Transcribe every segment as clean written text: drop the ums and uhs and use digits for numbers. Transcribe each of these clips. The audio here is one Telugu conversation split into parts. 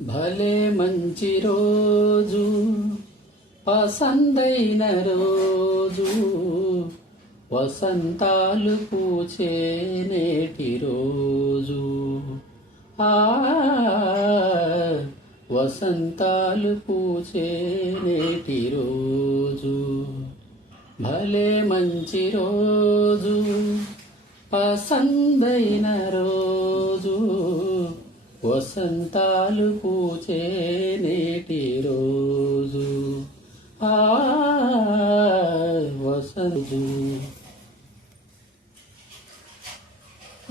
భలే మంచి రోజు, పసందైన రోజు, వసంతాలు పూచే నేటి రోజు. ఆ వసంతాలు పూచే నేటి రోజు. భలే మంచి రోజు, పసందైన రోజు, వసంతాలు పూచే నేటి రోజు. ఆ వసంతు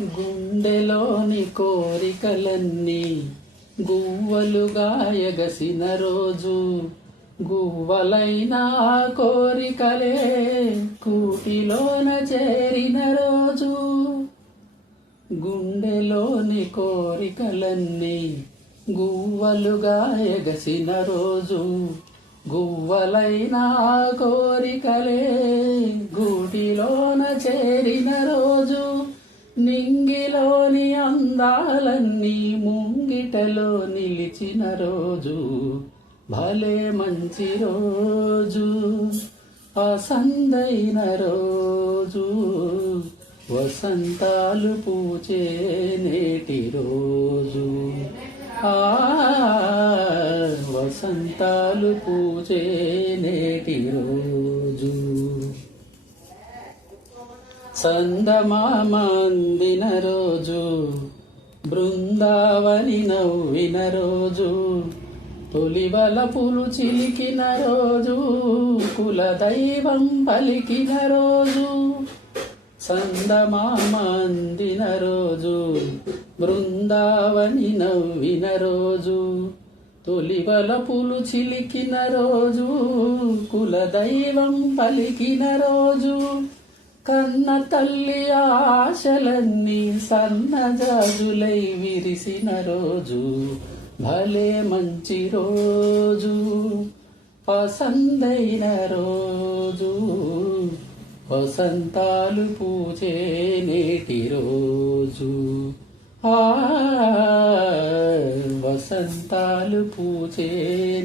గుండెలోని కోరికలన్నీ గువ్వలుగా ఎగసిన రోజు. గువ్వలైన కోరికలే కూటిలోన చేరిన రోజు. గుండెలోని కోరికలన్నీ గువ్వలుగా ఎగసిన రోజు. గువ్వలైన కోరికలే గూటిలోన చేరిన రోజు. నింగిలోని అందాలన్నీ ముంగిటలో నిలిచిన రోజు. భలే మంచి రోజు, పసందైన రోజు, వసంతాలు పూచే నేటి రోజు. ఆ వసంతాలు పూచే నేటి రోజు. చందమామ అందిన రోజు, బృందావని నవ్విన రోజు. తొలివలపులు చిలికిన రోజు, కులదైవం పలికిన రోజు. చందమామ అందిన రోజు, బృందావని నవ్విన రోజు. తొలివలపులు చిలికిన రోజు, కులదైవం పలికిన రోజు. కన్న తల్లి ఆశలన్నీ సన్నజాజులై విరిసిన రోజు. భలే మంచి రోజు, పసందైన రోజు, వసంతాలు పూచే నేటి రోజు. ఆ వసంతాలు పూచే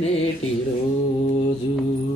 నేటి రోజు.